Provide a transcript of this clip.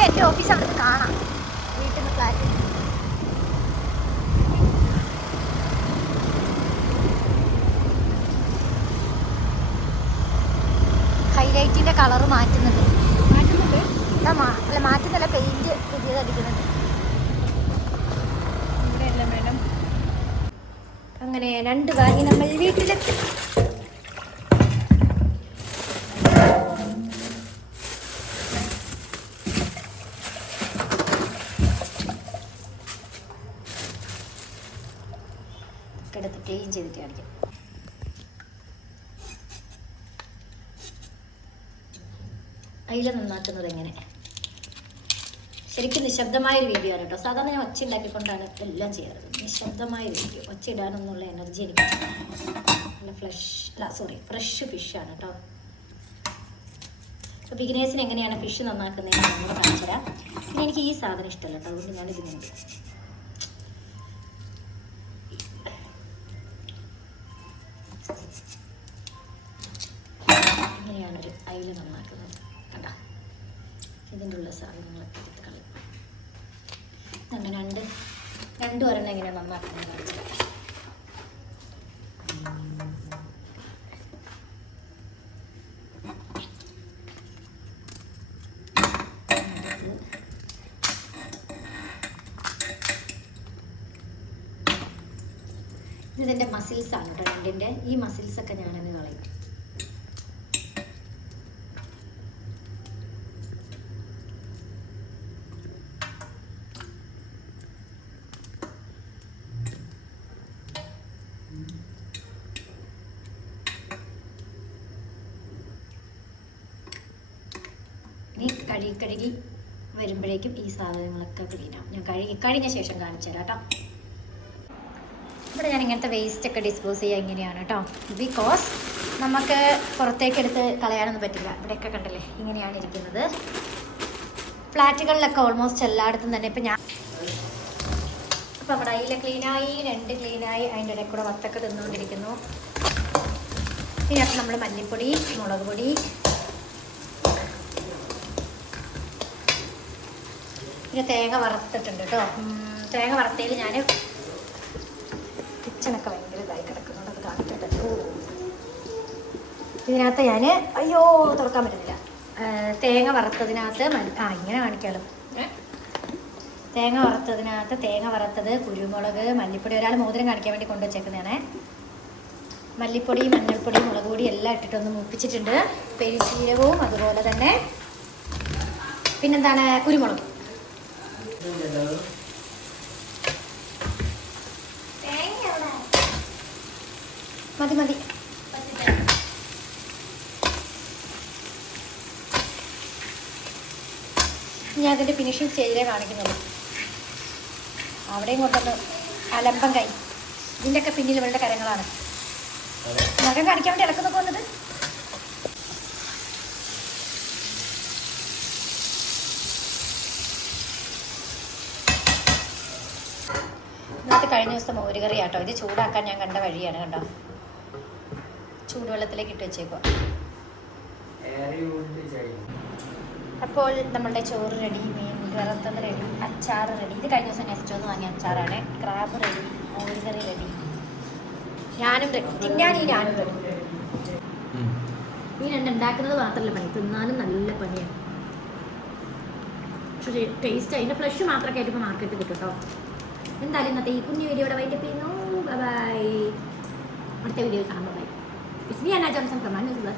നമുക്ക് എൻ്റെ ഓഫീസ് അവിടെ കാണാം, വീട്ടിൽ നിന്ന് ഫ്ലാറ്റ്. ഹൈലൈറ്റിൻ്റെ കളറ് മാറ്റുന്നുണ്ട്. അല്ല മാറ്റുന്നല്ല, പെയിൻറ്റ് പുതിയതടിക്കുന്നുണ്ട്. മേഡം അങ്ങനെ 2 വാങ്ങി നമ്മൾ വീട്ടിലെത്തി. എടുത്ത് ക്ലീൻ ചെയ്തിട്ട് കാണിക്കാം. അയില നന്നാക്കുന്നത് എങ്ങനെ, ശരിക്കും നിശബ്ദമായൊരു വീഡിയോ ആണ് കേട്ടോ. സാധാരണ ഞാൻ ഒച്ച ഉണ്ടാക്കിക്കൊണ്ടാണ് എല്ലാം ചെയ്യാറ്. നിശബ്ദമായൊരു വീഡിയോ, ഒച്ച ഇടാനൊന്നുള്ള എനർജി എനിക്ക്. നല്ല ഫ്രഷ് ഫിഷാണ് കേട്ടോ. അപ്പോൾ ബിഗിനേഴ്സിന് എങ്ങനെയാണ് ഫിഷ് നന്നാക്കുന്നതെന്ന് നമ്മൾ കാണിച്ചു തരാം. പിന്നെ എനിക്ക് ഈ സാധനം ഇഷ്ടമല്ല കേട്ടോ, അതുകൊണ്ട് ഞാൻ ഇതിനുണ്ട്. ഇങ്ങനെയാണൊരു അയില നന്നാക്കുന്നത്. കണ്ടോ, ഇതിൻ്റെ ഉള്ള സാധനങ്ങളൊക്കെ എടുത്ത് കളയും. അങ്ങനെ രണ്ടും ഒരെണ്ണം എങ്ങനെ നന്നാക്കുന്നത് കാണിച്ചു തരാം. ഇതിൻ്റെ മസിൽസാണ് കേട്ടോ, രണ്ടിൻ്റെ ഈ മസിൽസൊക്കെ ഞാനങ്ങ് കളയും. ഇനി കഴുകി വരുമ്പോഴേക്കും ഈ സാധനങ്ങളൊക്കെ ക്ലീനാവും. ഞാൻ കഴിഞ്ഞ ശേഷം കാണിച്ചു തരാം കേട്ടോ. ഇവിടെ ഞാൻ ഇങ്ങനത്തെ വേസ്റ്റൊക്കെ ഡിസ്പോസ് ചെയ്യുക ഇങ്ങനെയാണ് കേട്ടോ. ബിക്കോസ് നമുക്ക് പുറത്തേക്ക് എടുത്ത് കളയാനൊന്നും പറ്റില്ല. ഇവിടെയൊക്കെ കണ്ടല്ലേ, ഇങ്ങനെയാണ് ഇരിക്കുന്നത്. ഫ്ലാറ്റുകളിലൊക്കെ ഓൾമോസ്റ്റ് എല്ലായിടത്തും തന്നെ. ഇപ്പം നമ്മുടെ അയില ക്ലീനായി, 2 ക്ലീനായി. അതിൻ്റെ ഇടയിൽ കൂടെ വത്തൊക്കെ തിന്നുകൊണ്ടിരിക്കുന്നു. ഇതിനകത്ത് നമ്മൾ മല്ലിപ്പൊടി, മുളക് പൊടി, പിന്നെ തേങ്ങ വറുത്തിട്ടുണ്ട് കേട്ടോ. തേങ്ങ വറുത്തതിൽ ഞാൻ കിച്ചണൊക്കെ ഭയങ്കര ഇതായി കിടക്കുന്നുണ്ട്, അത് കാണിക്കട്ടെ. ഇതിനകത്ത് ഞാൻ തുറക്കാൻ പറ്റുന്നില്ല. തേങ്ങ വറുത്തതിനകത്ത് ഇങ്ങനെ കാണിക്കാമല്ലോ. തേങ്ങ വറുത്തത്, കുരുമുളക്, മല്ലിപ്പൊടി. ഒരാൾ മോതിരം കാണിക്കാൻ വേണ്ടി കൊണ്ടുവച്ചേക്കുന്നതാണ്. മല്ലിപ്പൊടി, മഞ്ഞൾപ്പൊടി, മുളക് പൊടി എല്ലാം ഇട്ടിട്ടൊന്ന് മൂപ്പിച്ചിട്ടുണ്ട്. പെരുംജീരകവും അതുപോലെ തന്നെ പിന്നെന്താണ്, കുരുമുളക്. മതി ഞാൻ അതിൻ്റെ ഫിനിഷിങ് സ്റ്റേജിലേ കാണിക്കുന്നുള്ളൂ. അവിടെയും കൊണ്ടൊന്ന് അലമ്പം കൈ. ഇതിൻ്റെയൊക്കെ പിന്നിൽ ഇവളുടെ കരങ്ങളാണ്. നഖം കാണിക്കാൻ വേണ്ടി ഇളക്കുന്നൊക്കെ വന്നത്. ഇന്നത്തെ കഴിഞ്ഞ ദിവസം മോരുകറി ആട്ടോ. ഇത് ചൂടാക്കാൻ ഞാൻ കണ്ട വഴിയാണ് കണ്ടോ. ചൂടുവെള്ളത്തിലേക്ക് ഇട്ട് വെച്ചേക്കുക. അപ്പോൾ നമ്മളുടെ ചോറ് റെഡി, മീൻ വറുത്തത് റെഡി, അച്ചാർ റെഡി. ഇത് കഴിഞ്ഞ ദിവസം നെക്സ്റ്റ് ഒന്ന് വാങ്ങിയ അച്ചാറാണ്. ക്രാബ് റെഡി, മോരുകറി റെഡി. ഞാനും റെഡി. ഞാനും റെഡി. ഈ ഉണ്ടാക്കുന്നത് മാത്രമല്ല പണി, തിന്നാലും നല്ല പണിയാണ്. പക്ഷേ ടേസ്റ്റ് അതിൻ്റെ ഫ്ലഷ് മാത്രമൊക്കെ ആയിട്ട് ഇപ്പോൾ മാർക്കറ്റിൽ കിട്ടും കേട്ടോ. എന്തായാലും ഇന്നത്തെ ഈ കുഞ്ഞു വീഡിയോയുടെ വൈൻഡപ്പ് ചെയ്യുന്നു. ബൈ. അടുത്ത വീഡിയോ കാണുമ്പോൾ bye. It's me Anna Johnson from news.